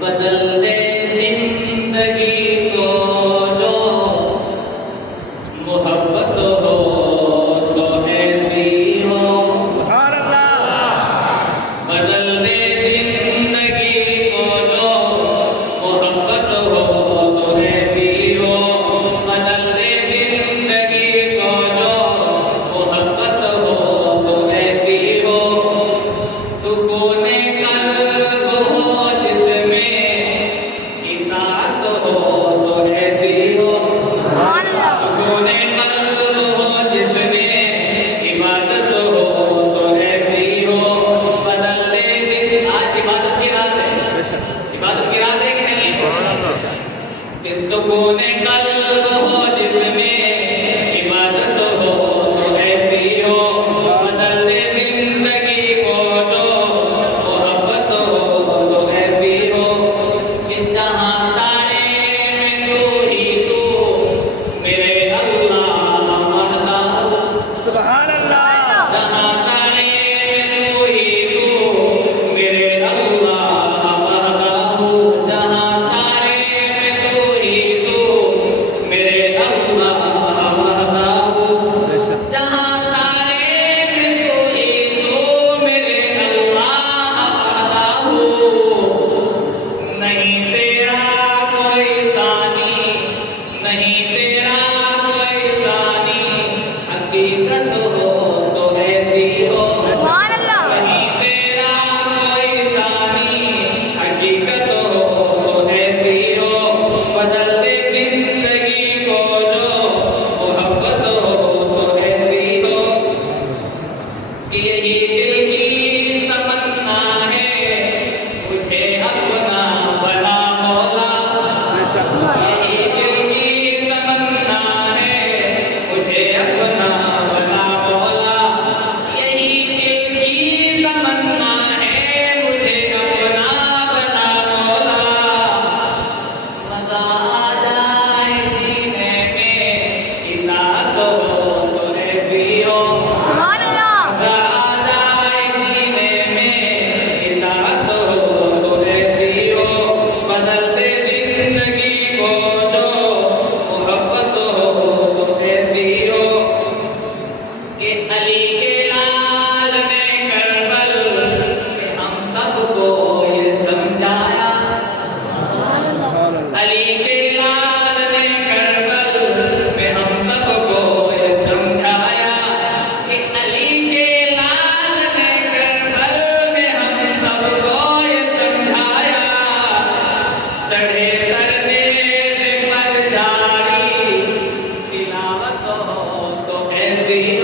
بدل دے زندگی کو جو محبت ہو تو ایسی ہو سبحان اللہ بدل دے زندگی کو جو محبت ہو تو ایسی ہو بدل دے زندگی کو جو محبت ہو تو ایسی ہو سکون قلب ہو جس میں اطاعت ہو تو ایسی ہو سبحان اللہ سکون قلب ہو جس میں عبادت ہو تو ایسی ہو بدل دے آج عبادت کی رات ہے بے شک عبادت کی رات ہے کہ نہیں سبحان اللہ کہ سکون قلب ہو جس میں عبادت ہو تو ایسی ہو بدل دے زندگی کو جو محبت ہو تو ایسی ہو کہ جہاں سارے میں تو ہی تو میرے اللہ وحدہ سبحان اللہ جہاں سارے میں تو ہی تو میرے اللہ وحدہ جہاں سارے میں تو ہی تو میرے اللہ وحدہ بے شک جہاں سارے میں تو ہی تو میرے اللہ وحدہ نہیں تیرا کوئی ثانی نہیں تیرا کوئی ثانی حقیقت ہو تو ایسی ہو سبحان اللہ نہیں تیرا کوئی ثانی حقیقت ہو تو ایسی ہو بدل دے زندگی کو جو محبت ہو تو ایسی ہو کہ یہی دل کی تمنا ہے مجھے اپنا بنا مولا بے شک یہی دل کی تمنا ہے مجھے اپنا بنا مولا یہی دل کی تمنا ہے مجھے اپنا بنا مولا مزہ آ جائے جینے میں اطاعت ہو تو ایسی ہو سبحان اللہ مزہ آ جائے جینے میں اطاعت ہو تو ایسی ہو بدل دے زندگی کو جو محبت ہو تو ایسی ہو کہ علی کے لال نے کربل کہ ہم سب کو یہ سمجھایا سبحان اللہ علی کے لال نے کربل میں ہم سب کو یہ سمجھایا کہ علی کے لال نے کربل میں ہم سب کو یہ سمجھایا چڑھے سرنے پر جاری تلاوت ہو تو ایسی